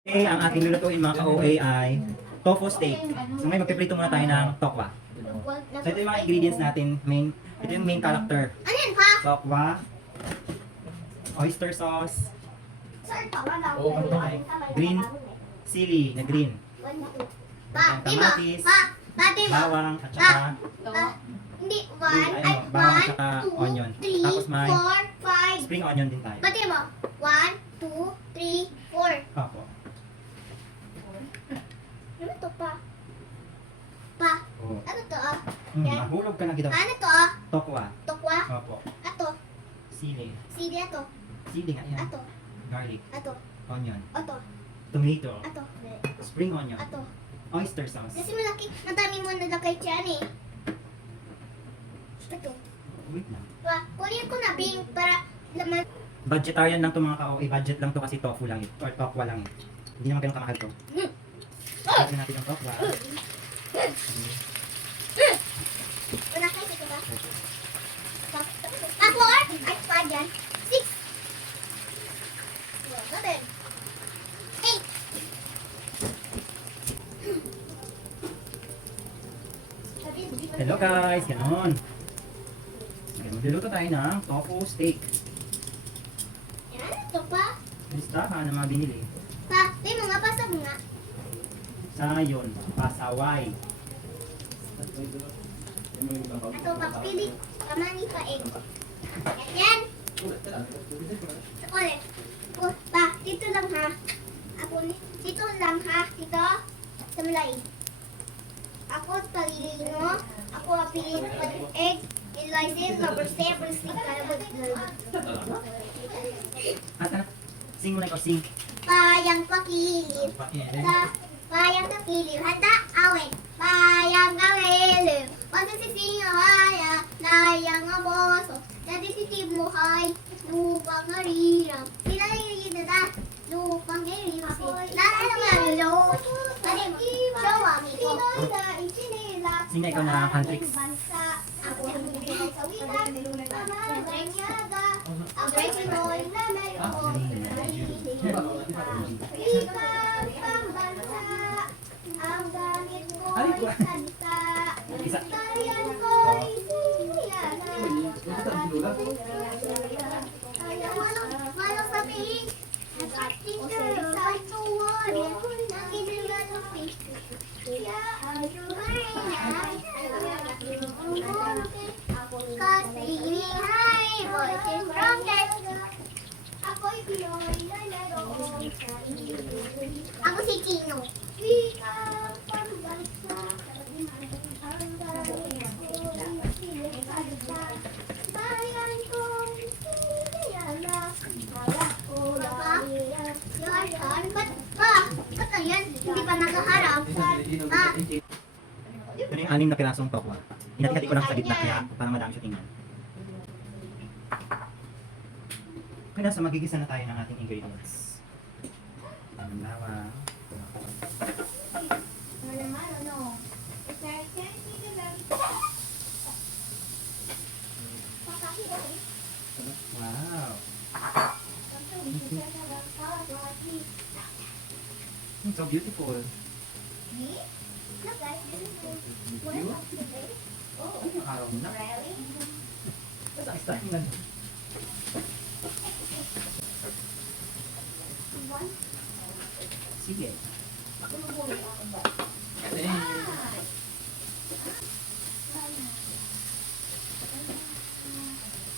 Okay, ang ating lulutuin mga ka-OA ay tofu steak. So ngayon magpiprito muna tayo ng tokwa. So ito yung mga ingredients natin. Main, ito yung main character. Ano yan, pa? Tokwa, oyster sauce? Green. sili na green, Pa? Kamatis. Bawang, at saka hindi, one, Ay, ano, bawang at saka onion. Tapos may spring onion din tayo. Pati mo, one, two, three, four. Opo. Ano to, pa? Pa, Oh. ano Hmm, mahulog ka na gito. Ano to? Tokwa. Tokwa? Opo. Ato, Sili. sili ato, Sili nga yan. ato, Garlic. ato, Onion. ato, Tomato. ato, Spring onion. ato. Oyster sauce. Kasi malaki, madami mo nalagay dyan eh. Ito. Wait lang. Pa, kunin ko na, Bing, para laman. Budgetarian lang to mga ka-OA. Budget lang to kasi tofu lang ito. Or tokwa lang eh. Hindi naman ganun kamahal to. Hmm. Lagyan natin ang tokwa. Wala Hello guys, ganon. Okay, magluluto tayo ng tofu steak. Yan, ito pa. Listahan ng mga binili. Pa, may mga pasa mo nga. Sayon, pasaway. Ato pa, pili. Kamani pa egg. Yan. Ulit. Oh, pa, dito lang ha. Ako, dito lang ha. Dito. Sa malay. Ako, palilino. Egg. Eliza, number seven, stick, karabot, At ano? Sing mo like or sing? Payang pakilim. Sa payang pakilim. Handa, awit. Payang kawilim. Pasasising awaya. Nayang amoso. Dati si Timuhay. Lupang harira. Sila yung yung dada. Lupang. Lala na nga lo. Tani, show ami ko. Sing na ikaw na Huntrix. Ako ang bibigay sa witan. Tama, Drake Yaga. Ako ay Pinoy na mayroon. Ibang pambansa, ang gamit ko ay salita. Isa. Bayan ko ay siniyana. Manong sabihin, nag-acting girl sa tuwan. Nakinilan ng fish. Kaya ang Kasi hi, boys and Ako si Chino. Ito na yung anim na pirasong tokwa. Hinati-hati ko lang sa gitna kaya para madami siya tingnan. Okay na, so magigisa na tayo ng ating ingredients. Ang bawang. Wow! Mm, so beautiful. Ano yung araw mo na? Tapos ang start mo na. Sige.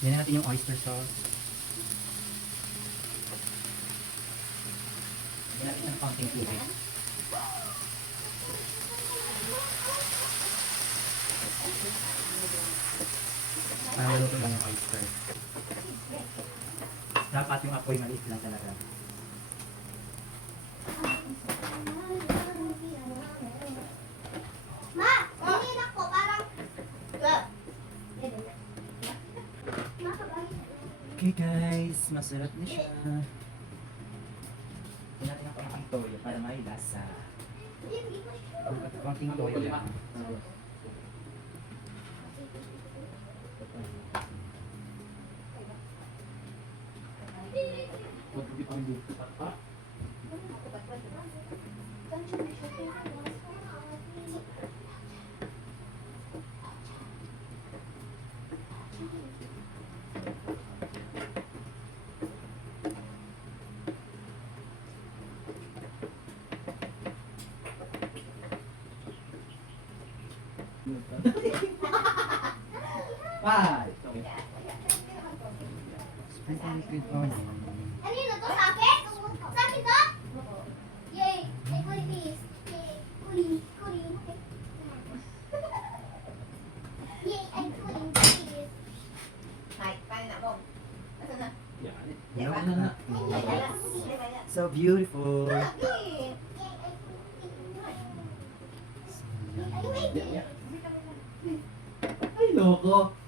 Yan natin yung oyster sauce. Yan natin ng konting tubig. Para maluto lang yung oyster. Dapat yung apoy maliit lang talaga. Ma, hindi na ko parang Okay guys, masarap na siya. Ito natin ang konting toyo para may lasa. Konting toyo lang. Huwag hindi pa rin dito. Five. Ano yun? Ito sa akin? Sa akin to? Yay! Ay, kulis. Yay! Kulis. Kulis. Yay! Ay. Kulis. Hai, paano na mo? Na? Ano na na? Kulis. So beautiful. Yay!